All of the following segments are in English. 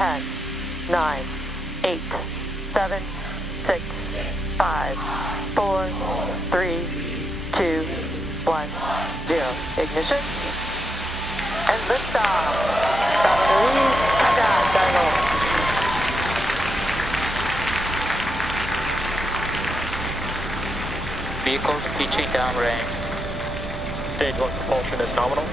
10, 9, 8, 7, 6, 5, 4, 3, 2, 1, 0. Ignition. And liftoff. Battery, countdown, dyno. Vehicles pitching downrange. Stage 1 propulsion is nominal.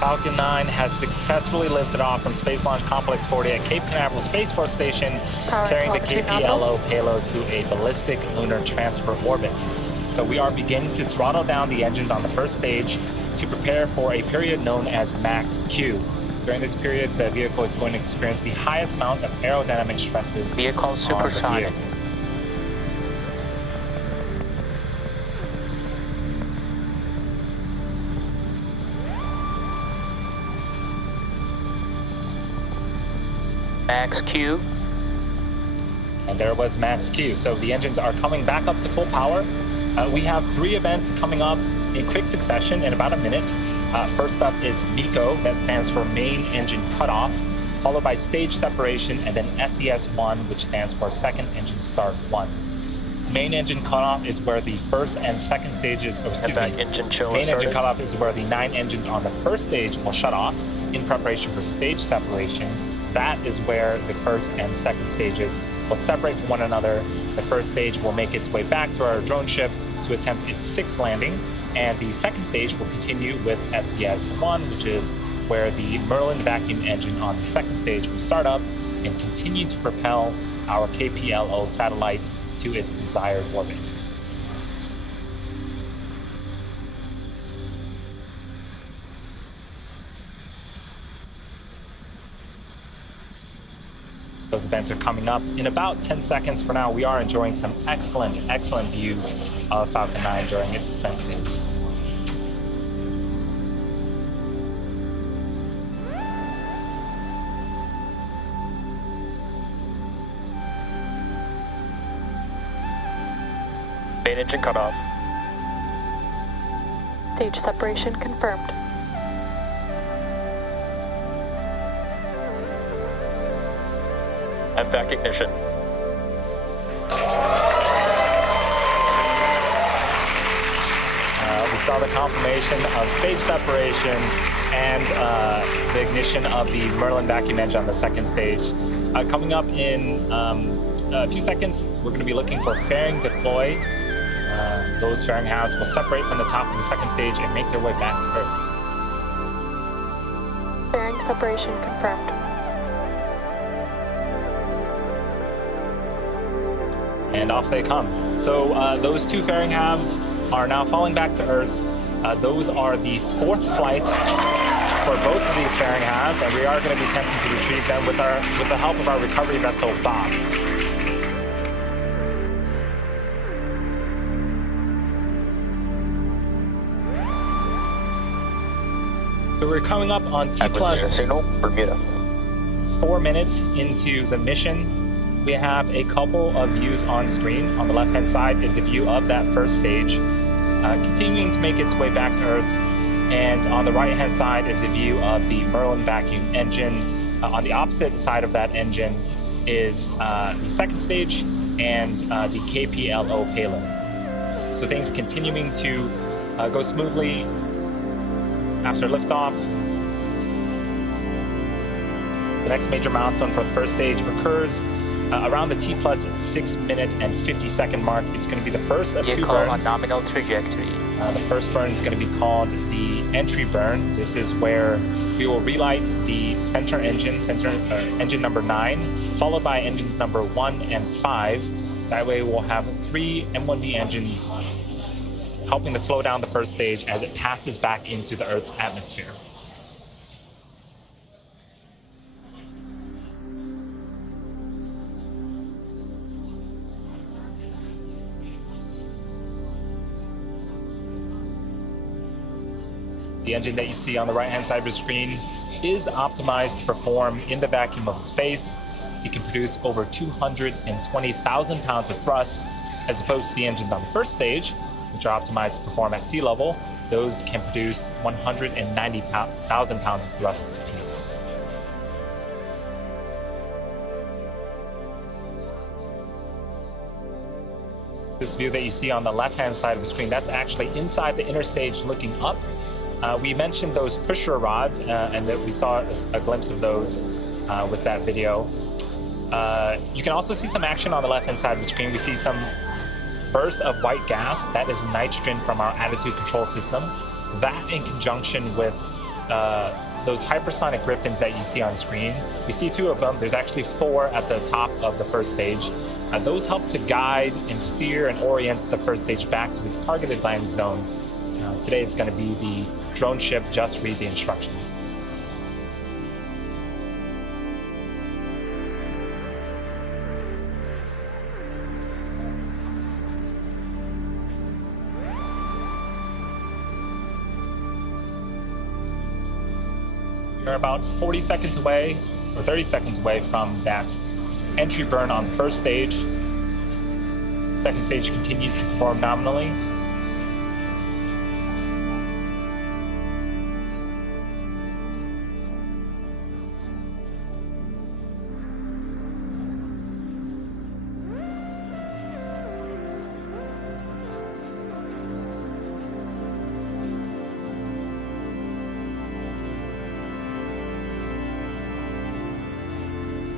Falcon 9 has successfully lifted off from Space Launch Complex 40 at Cape Canaveral Space Force Station, carrying the KPLO payload to a ballistic lunar transfer orbit. So we are beginning to throttle down the engines on the first stage to prepare for a period known as max Q. During this period, the vehicle is going to experience the highest amount of aerodynamic stresses Vehicle on the supersonic. vehicle. Max Q. And there was max Q. So the engines are coming back up to full power. We have 3 events coming up in quick succession in about a minute. First up is MECO, that stands for main engine cutoff, followed by stage separation, and then SES1, which stands for second engine start 1. Main engine cutoff is where the first and second stages, main engine cutoff is where the 9 engines on the first stage will shut off in preparation for stage separation. That is where the first and second stages will separate from one another. The first stage will make its way back to our drone ship to attempt its 6th landing, and the second stage will continue with SES1, which is where the Merlin vacuum engine on the second stage will start up and continue to propel our KPLO satellite to its desired orbit. Those events are coming up in about 10 seconds. For now, we are enjoying some excellent views of Falcon 9 during its ascent phase. Main engine cutoff. Stage separation confirmed. And back ignition. We saw the confirmation of stage separation and the ignition of the Merlin vacuum engine on the second stage. Coming up in a few seconds, we're going to be looking for fairing deploy. Those fairing halves will separate from the top of the second stage and make their way back to Earth. Fairing separation confirmed. And off they come. So those 2 fairing halves are now falling back to Earth. Those are the 4th flight for both of these fairing halves, and we are going to be attempting to retrieve them with the help of our recovery vessel, Bob. So we're coming up on T plus signal, Bermuda. 4 minutes into the mission. We have a couple of views on screen. On the left-hand side is a view of that first stage, continuing to make its way back to Earth. And on the right-hand side is a view of the Merlin vacuum engine. On the opposite side of that engine is the second stage and the KPLO payload. So things continuing to go smoothly after liftoff. The next major milestone for the first stage occurs around the T plus 6 minute and 50 second mark. It's going to be the first of 2 burns. On nominal trajectory. The first burn is going to be called the entry burn. This is where we will relight the center engine, engine number 9, followed by engines number 1 and 5. That way we'll have 3 M1D engines helping to slow down the first stage as it passes back into the Earth's atmosphere. The engine that you see on the right-hand side of the screen is optimized to perform in the vacuum of space. It can produce over 220,000 pounds of thrust, as opposed to the engines on the first stage, which are optimized to perform at sea level. Those can produce 190,000 pounds of thrust apiece. This view that you see on the left-hand side of the screen, that's actually inside the inner stage looking up. We mentioned those pusher rods, and that we saw a glimpse of those with that video. You can also see some action on the left-hand side of the screen. We see some bursts of white gas. That is nitrogen from our attitude control system. That in conjunction with those hypersonic griffins that you see on screen. We see two of them. There's actually four at the top of the first stage. Those help to guide and steer and orient the first stage back to its targeted landing zone. Today it's going to be the drone ship Just Read the Instruction. We're about 40 seconds away, or 30 seconds away from that entry burn on the first stage. Second stage continues to perform nominally.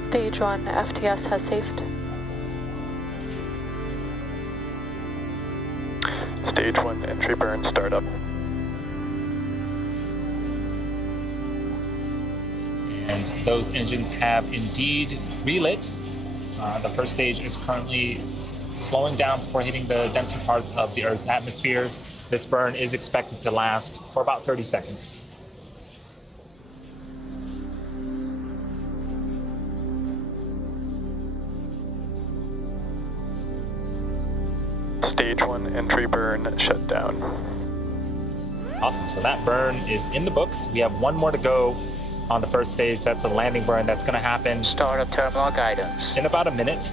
Stage 1 FTS has safed. Stage 1 entry burn startup. And those engines have indeed relit. The first stage is currently slowing down before hitting the denser parts of the Earth's atmosphere. This burn is expected to last for about 30 seconds. Stage 1 entry burn shut down. Awesome, so that burn is in the books. We have one more to go on the first stage. That's a landing burn that's gonna happen Startup terminal guidance. in about a minute.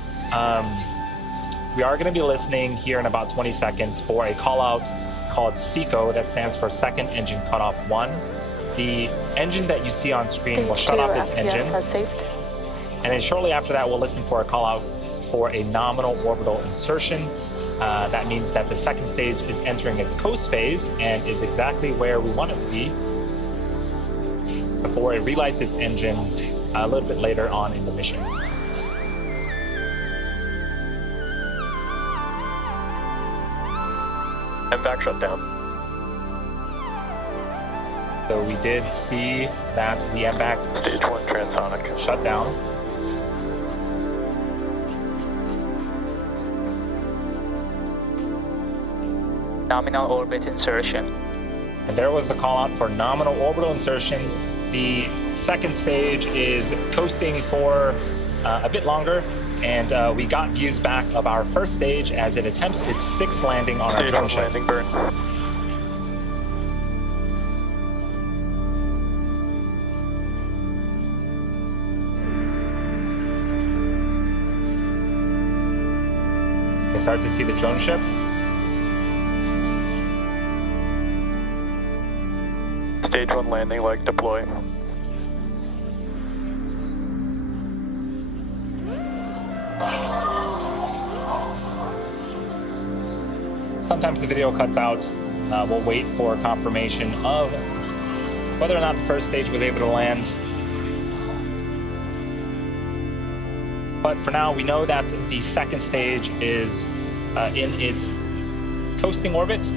We are gonna be listening here in about 20 seconds for a call out called SECO, that stands for Second Engine Cutoff 1. The engine that you see on screen will shut off its engine. has safed. And then shortly after that, we'll listen for a call out for a nominal orbital insertion. That means that the second stage is entering its coast phase and is exactly where we want it to be before it relights its engine a little bit later on in the mission. MVAC shut down. So we did see that the MVAC Stage 1 transonic. shut down. Nominal orbit insertion. And there was the call out for nominal orbital insertion. The second stage is coasting for a bit longer, and we got views back of our first stage as it attempts its sixth landing on our Stage drone 1 ship. landing burn. You can start to see the drone ship. Stage 1 landing leg deploy. Sometimes the video cuts out. We'll wait for confirmation of whether or not the first stage was able to land. But for now, we know that the second stage is in its coasting orbit.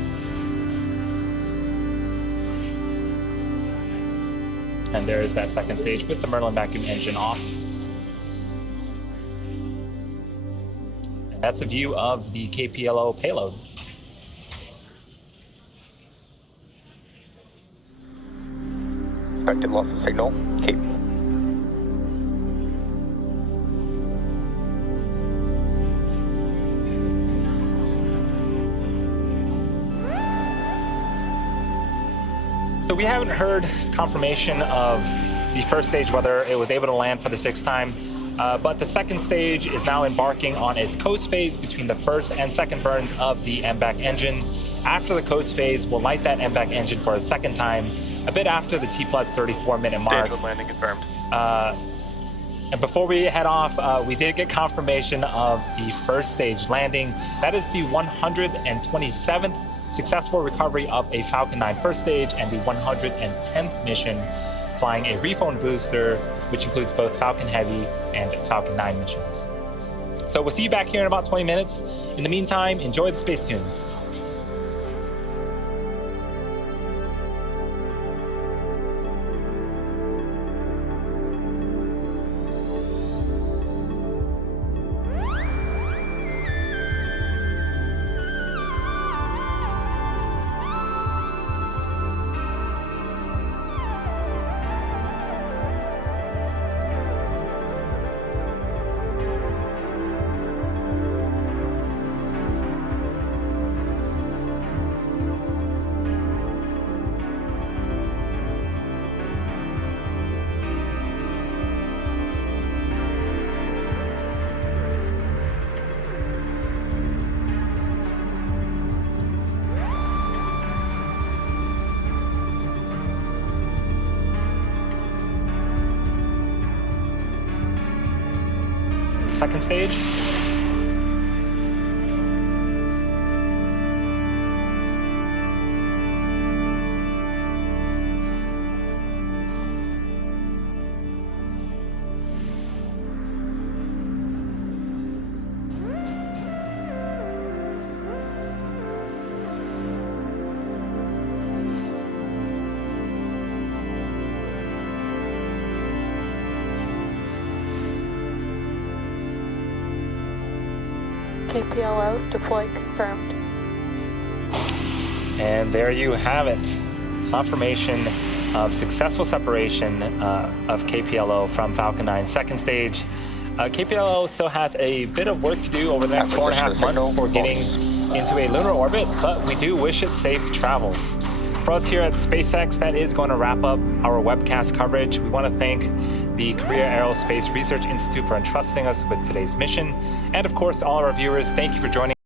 And there is that second stage with the Merlin vacuum engine off. And that's a view of the KPLO payload. Expected loss of signal. Cape. So we haven't heard confirmation of the first stage, whether it was able to land for the 6th time, but the second stage is now embarking on its coast phase between the first and second burns of the MBAC engine. After the coast phase, we'll light that MBAC engine for a second time, a bit after the T plus 34-minute mark. Stage 1 landing confirmed. And before we head off, we did get confirmation of the first stage landing. That is the 127th successful recovery of a Falcon 9 first stage and the 110th mission flying a reflown booster, which includes both Falcon Heavy and Falcon 9 missions. So we'll see you back here in about 20 minutes. In the meantime, enjoy the space tunes. Second stage. KPLO deploy confirmed. And there you have it. Confirmation of successful separation of KPLO from Falcon 9 second stage. KPLO still has a bit of work to do over the next 4.5 months before getting into a lunar orbit, but we do wish it safe travels. For us here at SpaceX, that is going to wrap up our webcast coverage. We want to thank the Korea Aerospace Research Institute for entrusting us with today's mission. And of course, all our viewers, thank you for joining